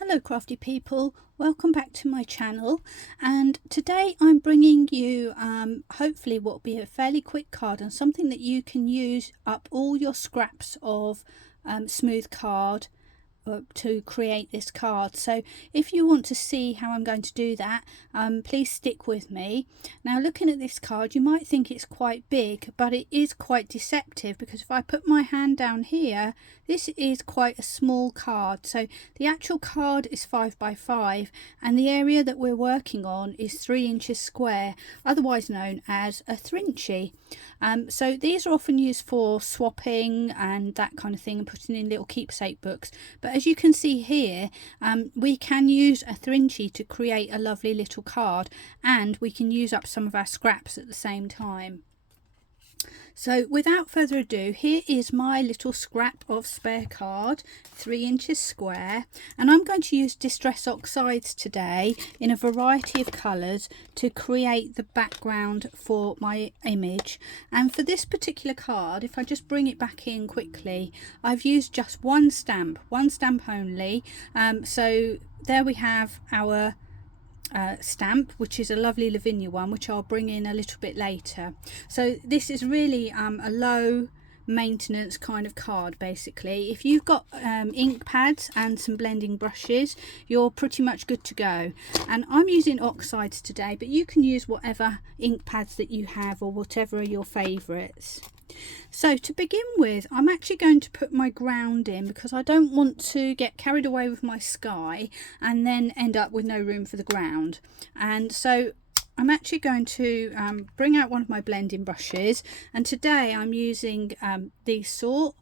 Hello crafty people, welcome back to my channel, and today I'm bringing you hopefully what will be a fairly quick card and something that you can use up all your scraps of smooth card to create this card. So if you want to see how I'm going to do that, please stick with me. Now, looking at this card, you might think it's quite big, but it is quite deceptive, because if I put my hand down here, this is quite a small card. So the actual card is 5 by 5 and the area that we're working on is 3 inches square, otherwise known as a thrinchy. So these are often used for swapping and that kind of thing, and putting in little keepsake books. But as you can see here, we can use a thrinchy to create a lovely little card, and we can use up some of our scraps at the same time. So without further ado, here is my little scrap of spare card, 3 inches square, and I'm going to use Distress Oxides today in a variety of colours to create the background for my image. And for this particular card, if I just bring it back in quickly, I've used just one stamp only. So there we have our stamp, which is a lovely Lavinia one, which I'll bring in a little bit later. So this is really a low maintenance kind of card. Basically, if you've got ink pads and some blending brushes, you're pretty much good to go. And I'm using oxides today, but you can use whatever ink pads that you have, or whatever are your favorites. So to begin with, I'm actually going to put my ground in, because I don't want to get carried away with my sky and then end up with no room for the ground. And so I'm actually going to bring out one of my blending brushes, and today I'm using these sort,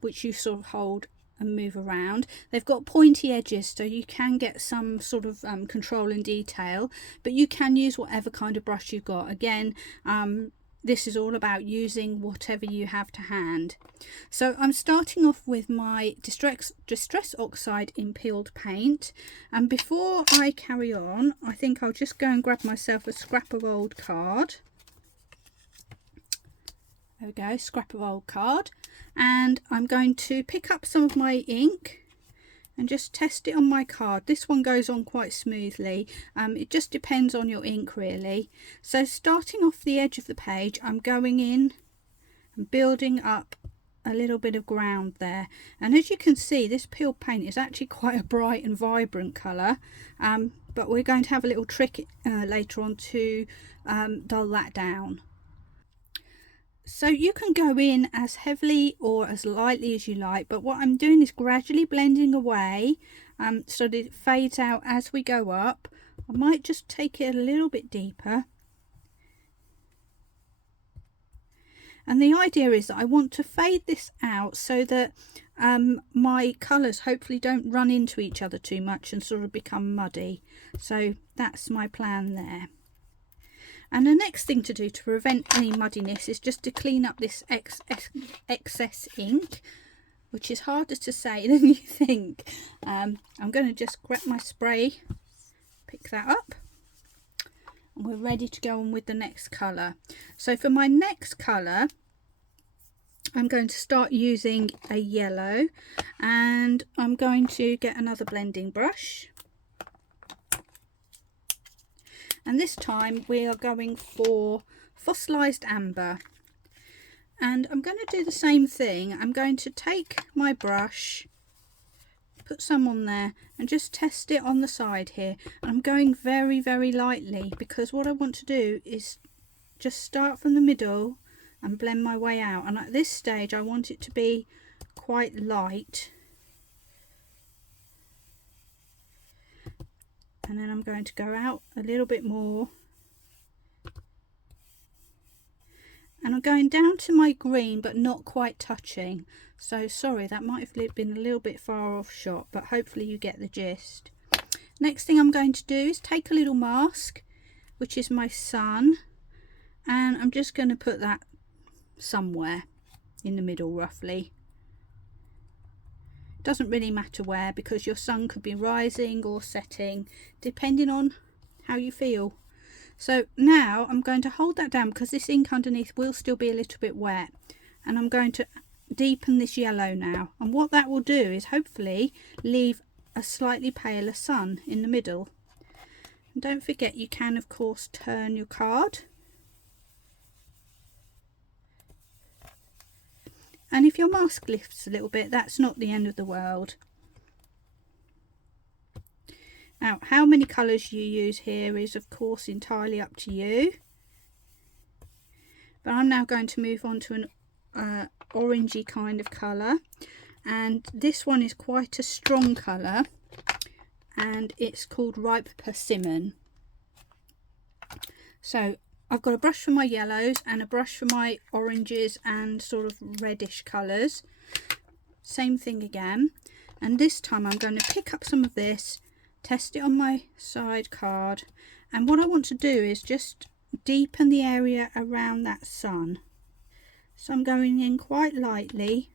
which you sort of hold and move around. They've got pointy edges, so you can get some sort of control and detail, but you can use whatever kind of brush you've got. Again, this is all about using whatever you have to hand. So I'm starting off with my Distress Oxide in peeled paint, and before I carry on, I think I'll just go and grab myself a scrap of old card. There we go, scrap of old card, and I'm going to pick up some of my ink and just test it on my card. This one goes on quite smoothly. It just depends on your ink really. So starting off the edge of the page, I'm going in and building up a little bit of ground there, and as you can see, this peeled paint is actually quite a bright and vibrant colour, but we're going to have a little trick later on to dull that down. So you can go in as heavily or as lightly as you like, but what I'm doing is gradually blending away so that it fades out as we go up. I might just take it a little bit deeper. And the idea is that I want to fade this out so that my colours hopefully don't run into each other too much and sort of become muddy. So that's my plan there. And the next thing to do to prevent any muddiness is just to clean up this excess ink, which is harder to say than you think. I'm going to just grab my spray, pick that up, and we're ready to go on with the next colour. So for my next colour, I'm going to start using a yellow, and I'm going to get another blending brush. And this time we are going for fossilized amber, and I'm going to do the same thing. I'm going to take my brush, put some on there, and just test it on the side here. And I'm going very, very lightly, because what I want to do is just start from the middle and blend my way out. And at this stage I want it to be quite light. And then I'm going to go out a little bit more, and I'm going down to my green but not quite touching. So sorry, that might have been a little bit far off shot, but hopefully you get the gist. Next thing I'm going to do is take a little mask, which is my sun, and I'm just going to put that somewhere in the middle roughly. Doesn't really matter where, because your sun could be rising or setting depending on how you feel. So now I'm going to hold that down, because this ink underneath will still be a little bit wet, and I'm going to deepen this yellow now, and what that will do is hopefully leave a slightly paler sun in the middle. And don't forget, you can of course turn your card. And if your mask lifts a little bit, that's not the end of the world. Now, how many colours you use here is of course entirely up to you. But I'm now going to move on to an orangey kind of colour. And this one is quite a strong colour. And it's called Ripe Persimmon. So I've got a brush for my yellows and a brush for my oranges and sort of reddish colours. Same thing again. And this time I'm going to pick up some of this, test it on my side card. And what I want to do is just deepen the area around that sun. So I'm going in quite lightly,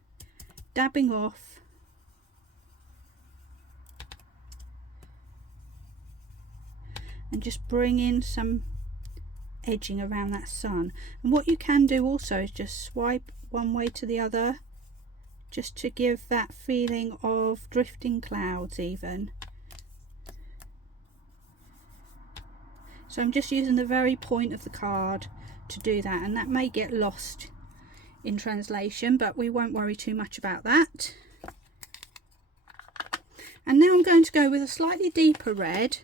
dabbing off. And just bring in some edging around that sun. And what you can do also is just swipe one way to the other, just to give that feeling of drifting clouds even. So I'm just using the very point of the card to do that, and that may get lost in translation, but we won't worry too much about that. And now I'm going to go with a slightly deeper red,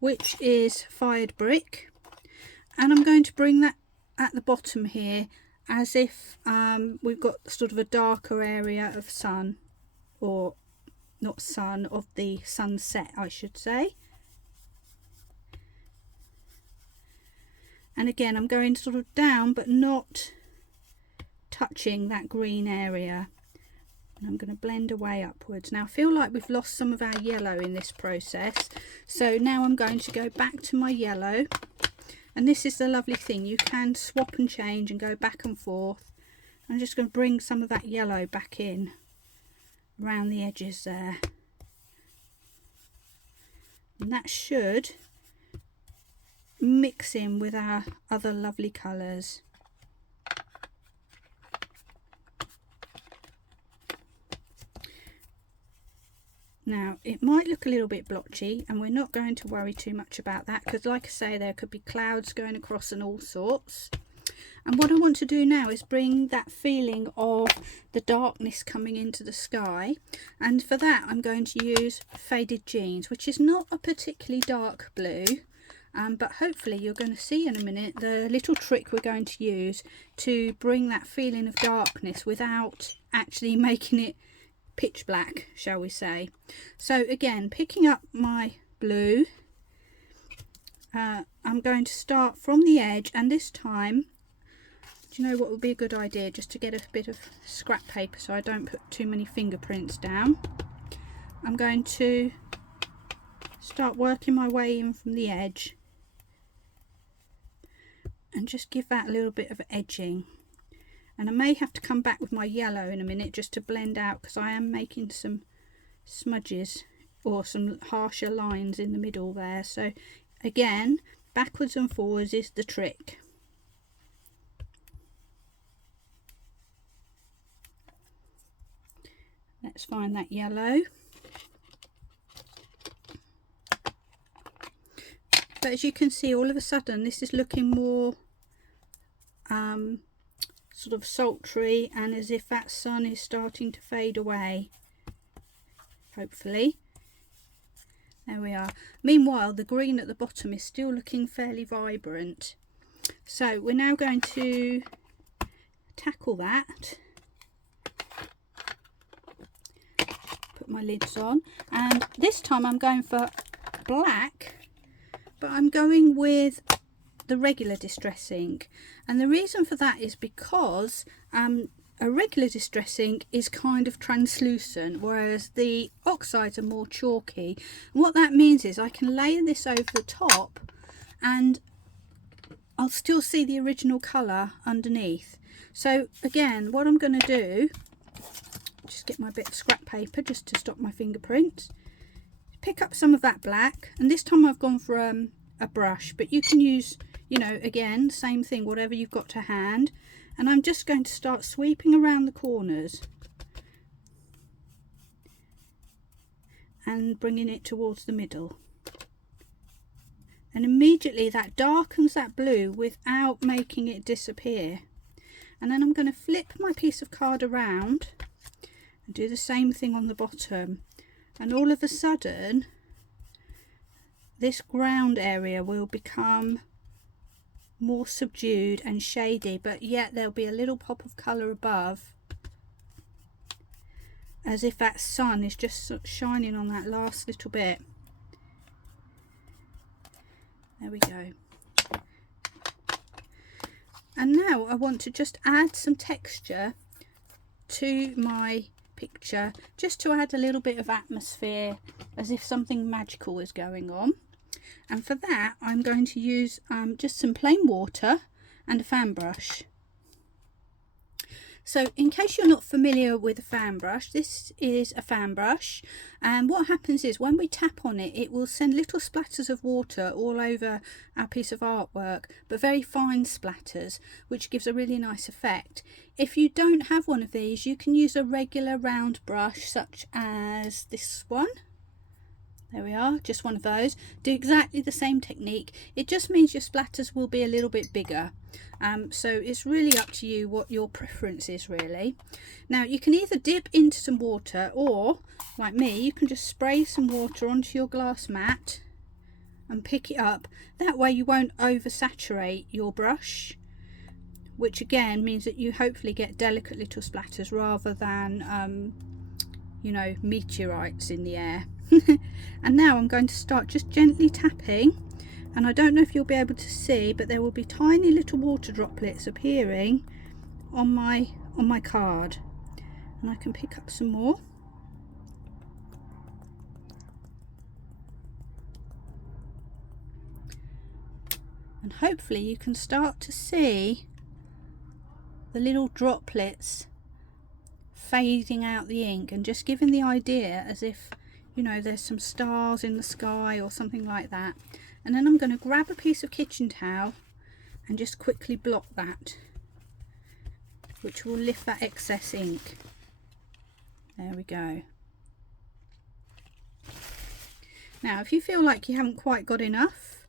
which is Fired Brick. And I'm going to bring that at the bottom here as if we've got sort of a darker area of sun, or not sun, of the sunset I should say. And again I'm going sort of down but not touching that green area. And I'm going to blend away upwards. Now I feel like we've lost some of our yellow in this process, so now I'm going to go back to my yellow. And this is the lovely thing, you can swap and change and go back and forth. I'm just going to bring some of that yellow back in around the edges there. And that should mix in with our other lovely colours. Now it might look a little bit blotchy, and we're not going to worry too much about that, because like I say, there could be clouds going across and all sorts. And what I want to do now is bring that feeling of the darkness coming into the sky, and for that I'm going to use Faded Jeans, which is not a particularly dark blue, but hopefully you're going to see in a minute the little trick we're going to use to bring that feeling of darkness without actually making it pitch black, shall we say. So again, picking up my blue, I'm going to start from the edge, and this time, do you know what would be a good idea, just to get a bit of scrap paper so I don't put too many fingerprints down. I'm going to start working my way in from the edge and just give that a little bit of edging. And I may have to come back with my yellow in a minute just to blend out, because I am making some smudges or some harsher lines in the middle there. So again, backwards and forwards is the trick. Let's find that yellow. But as you can see, all of a sudden this is looking more sort of sultry, and as if that sun is starting to fade away, hopefully. There we are. Meanwhile, the green at the bottom is still looking fairly vibrant. So we're now going to tackle that. Put my lids on, and this time I'm going for black, but I'm going with the regular distress ink. And the reason for that is because a regular distress ink is kind of translucent, whereas the oxides are more chalky. And what that means is I can layer this over the top and I'll still see the original colour underneath. So again, what I'm going to do, just get my bit of scrap paper just to stop my fingerprints, pick up some of that black, and this time I've gone for a brush, but you can use, you know, again, same thing, whatever you've got to hand. And I'm just going to start sweeping around the corners and bringing it towards the middle. And immediately that darkens that blue without making it disappear. And then I'm going to flip my piece of card around and do the same thing on the bottom. And all of a sudden, this ground area will become more subdued and shady, but yet there'll be a little pop of colour above, as if that sun is just shining on that last little bit. There we go. And now I want to just add some texture to my picture, just to add a little bit of atmosphere, as if something magical is going on. And for that I'm going to use just some plain water and a fan brush. So in case you're not familiar with a fan brush, this is a fan brush, and what happens is when we tap on it, it will send little splatters of water all over our piece of artwork, but very fine splatters, which gives a really nice effect. If you don't have one of these, you can use a regular round brush such as this one. There we are, just one of those. Do exactly the same technique. It just means your splatters will be a little bit bigger. So it's really up to you what your preference is really. Now you can either dip into some water, or like me, you can just spray some water onto your glass mat and pick it up. That way you won't oversaturate your brush, which again means that you hopefully get delicate little splatters rather than you know, meteorites in the air. And now I'm going to start just gently tapping, and I don't know if you'll be able to see, but there will be tiny little water droplets appearing on my card, and I can pick up some more. And hopefully you can start to see the little droplets fading out the ink and just giving the idea as if, you know, there's some stars in the sky or something like that. And then I'm going to grab a piece of kitchen towel and just quickly blot that, which will lift that excess ink. There we go. Now if you feel like you haven't quite got enough,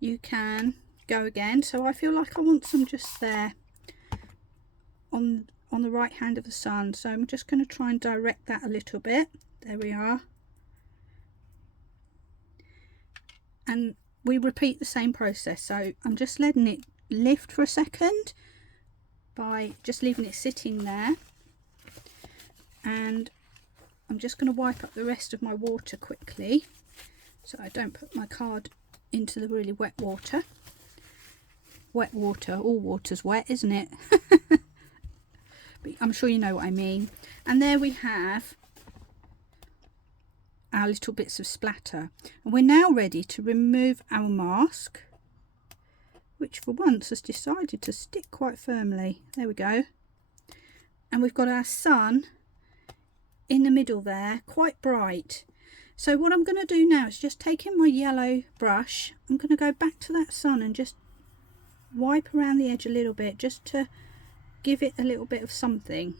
you can go again. So I feel like I want some just there on the right hand of the sun, so I'm just going to try and direct that a little bit. There we are. And we repeat the same process, so I'm just letting it lift for a second by just leaving it sitting there, and I'm just going to wipe up the rest of my water quickly so I don't put my card into the really wet water. Wet water, all water's wet, isn't it? But I'm sure you know what I mean. And there we have our little bits of splatter, and we're now ready to remove our mask, which for once has decided to stick quite firmly. There we go. And we've got our sun in the middle there, quite bright. So what I'm going to do now is just taking my yellow brush, I'm going to go back to that sun and just wipe around the edge a little bit, just to give it a little bit of something,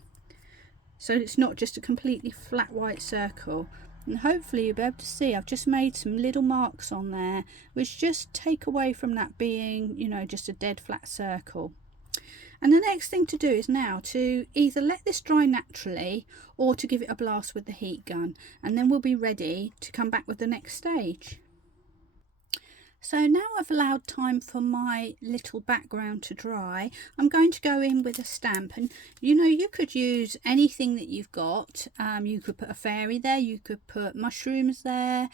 so it's not just a completely flat white circle. And hopefully you'll be able to see I've just made some little marks on there, which just take away from that being, you know, just a dead flat circle. And the next thing to do is now to either let this dry naturally or to give it a blast with the heat gun, and then we'll be ready to come back with the next stage. So now I've allowed time for my little background to dry, I'm going to go in with a stamp. And you know, you could use anything that you've got. You could put a fairy there, you could put mushrooms there,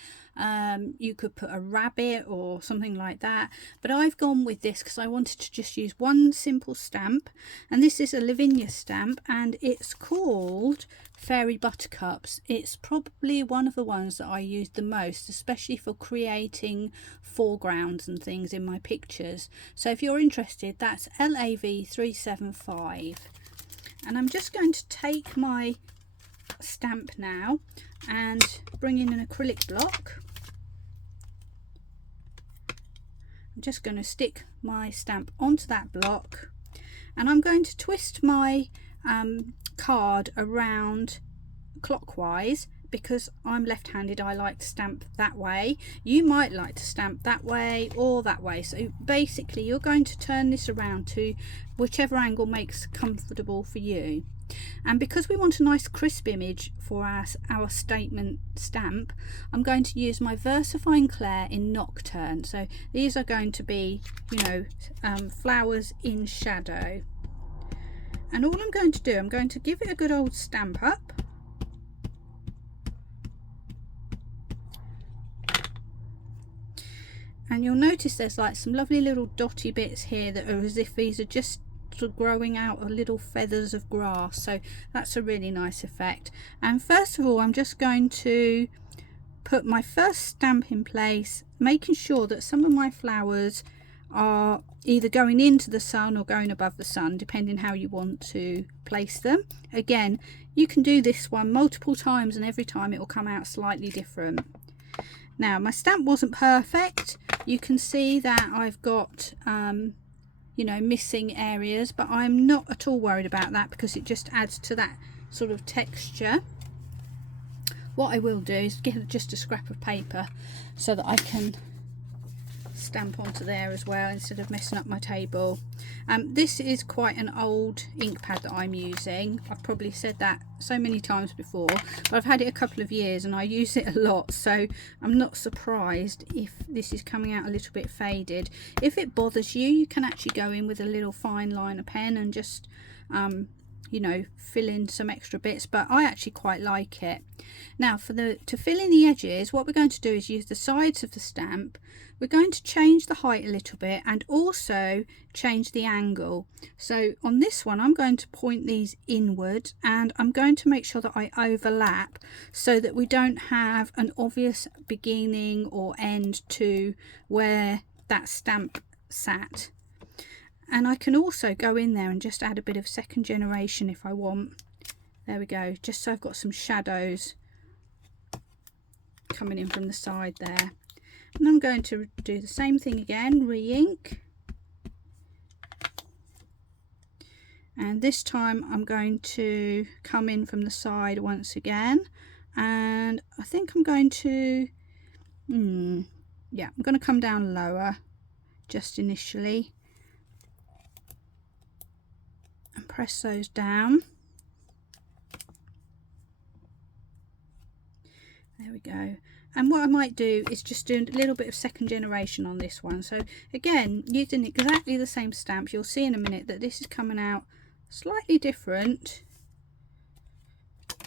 you could put a rabbit or something like that, but I've gone with this because I wanted to just use one simple stamp, and this is a Lavinia stamp, and it's called Fairy Buttercups. It's probably one of the ones that I use the most, especially for creating foregrounds and things in my pictures. So if you're interested, that's LAV375. And I'm just going to take my stamp now and bring in an acrylic block. I'm just going to stick my stamp onto that block, and I'm going to twist my card around clockwise, because I'm left-handed, I like to stamp that way. You might like to stamp that way or that way. So basically you're going to turn this around to whichever angle makes comfortable for you. And because we want a nice crisp image for our statement stamp, I'm going to use my VersaFine Clair in Nocturne. So these are going to be, you know, flowers in shadow. And all I'm going to do, I'm going to give it a good old stamp up. And you'll notice there's like some lovely little dotty bits here that are as if these are just sort of growing out of little feathers of grass. So that's a really nice effect. And first of all, I'm just going to put my first stamp in place, making sure that some of my flowers are either going into the sun or going above the sun, depending how you want to place them. Again, you can do this one multiple times and every time it will come out slightly different. Now my stamp wasn't perfect. You can see that I've got you know, missing areas, but I'm not at all worried about that because it just adds to that sort of texture. What I will do is get just a scrap of paper so that I can stamp onto there as well instead of messing up my table. This is quite an old ink pad that I'm using. I've probably said that so many times before, but I've had it a couple of years and I use it a lot, so I'm not surprised if this is coming out a little bit faded. If it bothers you, you can actually go in with a little fine liner pen and just you know, fill in some extra bits, but I actually quite like it. Now to fill in the edges, what we're going to do is use the sides of the stamp. We're going to change the height a little bit and also change the angle. So on this one, I'm going to point these inward and I'm going to make sure that I overlap so that we don't have an obvious beginning or end to where that stamp sat. And I can also go in there and just add a bit of second generation if I want. There we go, just so I've got some shadows coming in from the side there. And I'm going to do the same thing again, re-ink. And this time I'm going to come in from the side once again. And I think I'm going to, yeah, I'm going to come down lower just initially. And press those down. There we go. And what I might do is just do a little bit of second generation on this one. So again, using exactly the same stamp, you'll see in a minute that this is coming out slightly different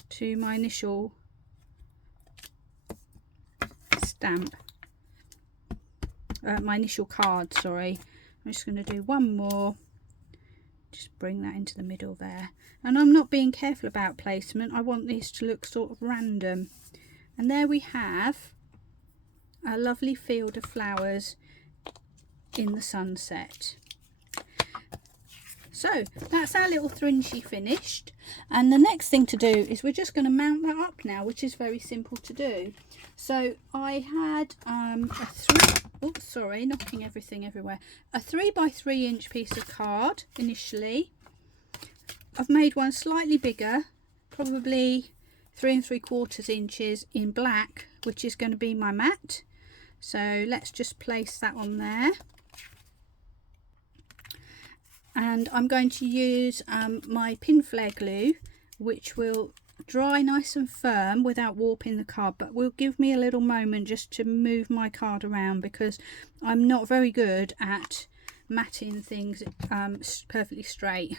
to my initial stamp, my initial card, sorry. I'm just going to do one more. Just bring that into the middle there. And I'm not being careful about placement. I want this to look sort of random. And there we have a lovely field of flowers in the sunset. So that's our little Thrinchy finished. And the next thing to do is we're just going to mount that up now, which is very simple to do. So I had knocking everything everywhere. A 3 by 3 inch piece of card initially. I've made one slightly bigger, probably 3 3/4 inches in black, which is going to be my mat. So let's just place that on there. And I'm going to use my pin flare glue, which will dry nice and firm without warping the card, but will give me a little moment just to move my card around because I'm not very good at matting things perfectly straight.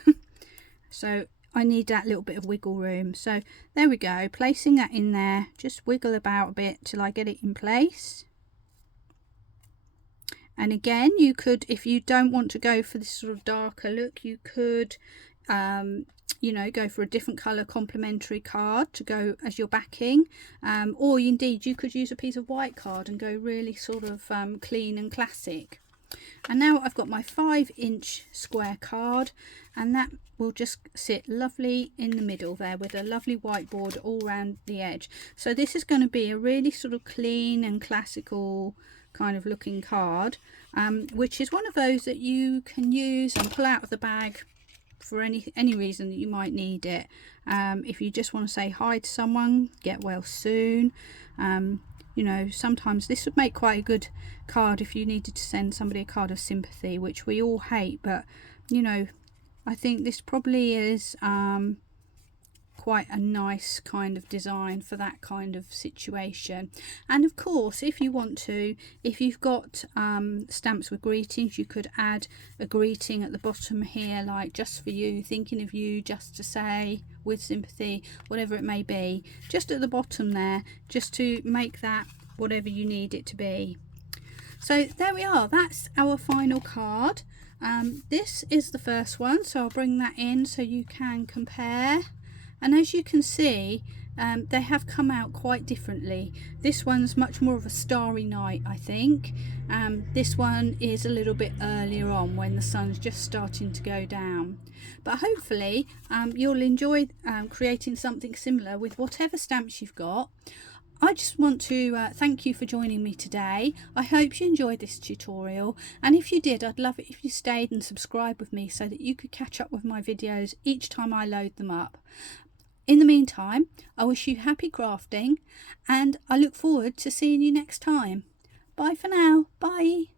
So I need that little bit of wiggle room. So there we go, placing that in there, just wiggle about a bit till I get it in place. And again, you could, if you don't want to go for this sort of darker look, you could you know, go for a different colour complementary card to go as your backing, or indeed you could use a piece of white card and go really sort of clean and classic. And now I've got my 5 inch square card, and that will just sit lovely in the middle there with a lovely white border all around the edge. So this is going to be a really sort of clean and classical kind of looking card, which is one of those that you can use and pull out of the bag for any reason that you might need it. If you just want to say hi to someone, get well soon. You know, sometimes this would make quite a good card if you needed to send somebody a card of sympathy, which we all hate, but you know, I think this probably is quite a nice kind of design for that kind of situation. And of course, if you want to, if you've got stamps with greetings, you could add a greeting at the bottom here, like just for you, thinking of you, just to say, with sympathy, whatever it may be, just at the bottom there, just to make that whatever you need it to be. So there we are, that's our final card. This is the first one, so I'll bring that in so you can compare. And as you can see, they have come out quite differently. This one's much more of a starry night, I think. This one is a little bit earlier on when the sun's just starting to go down. But hopefully you'll enjoy creating something similar with whatever stamps you've got. I just want to thank you for joining me today. I hope you enjoyed this tutorial, and if you did, I'd love it if you stayed and subscribed with me so that you could catch up with my videos each time I load them up. In the meantime, I wish you happy crafting, and I look forward to seeing you next time. Bye for now. Bye.